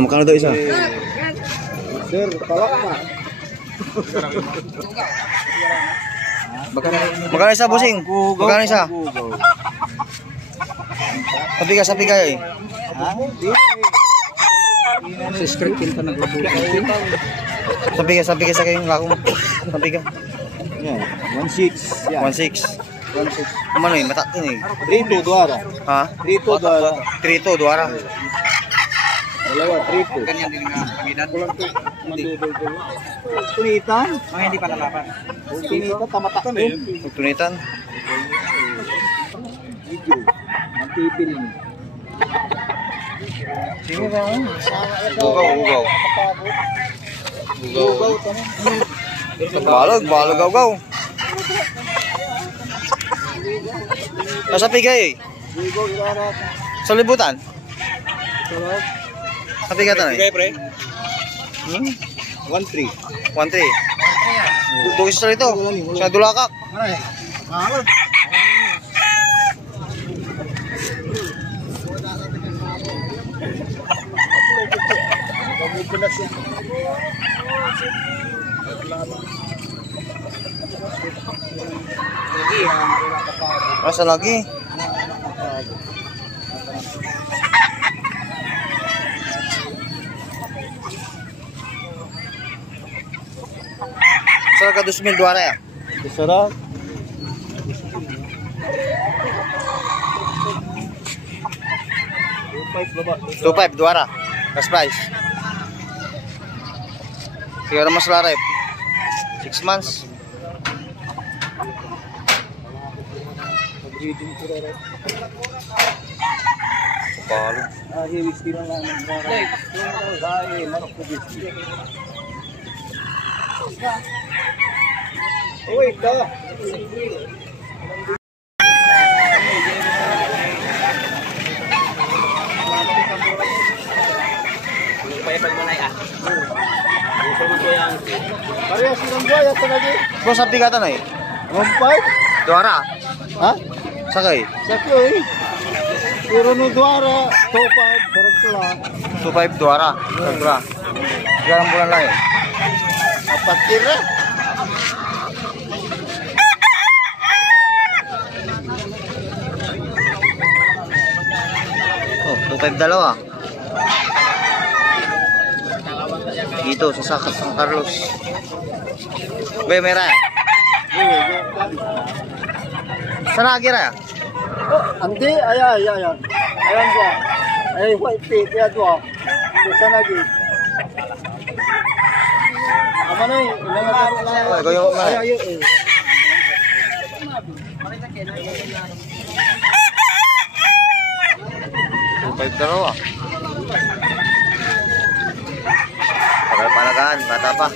Magkano daw isa? Sir, palak na. Magkano isa, bossing? Magkano isa? Sabi ka eh. Sa script kita naglabo. Sabi ka sa kayong lakong. Sabi ka. Yan, 1.6. 1.6. Ano eh, mata din eh. 3-2 duara. Ha? 3-2 duara. 3-2, duara. Dalawa, 3-2. Ganyan din nga pangidan. Mandudol-dol. Tunitan? Mga hindi pa nalapan. Tunitan, tamatakan eh. Tunitan. Video. Mantipil niyo. Sige ba? Ugaw. Balog, gaw. Nasa pigay eh. Sa libutan? Sa pigatan eh. Pigay pre? 1-3. 1-3. Dugis sa rito. Sa dulakak. Mahal. Asa lagi? Sa ka 2,000 duara ya? Sarap. 2.5 duara. Cash price. Siguro mas larip. 6 months. Palo. Hiwis din lang ng baray. Dahil manok ko dito. Uy, ka. Parehas silang buaya sa lagi. Bro, sa pigatan eh. 1.5? Duara. Ha? Sakay. Sakyo eh. Puro no duara. 2.5. Direktula. 2.5 duara. Duara. Garang bulan lang eh. Apat kira. Oh, 2.5 dalawa. Dito sa Sakat San Carlos. Bay, may raya. Sana agira ya? Ante, aya. Ayan siya. Ay, white pig. Yan to. Isa lagi. Ama na eh. Ay, kayo nga. Ay, eh. Five dalawa. Pagkal palagaan, bata pa.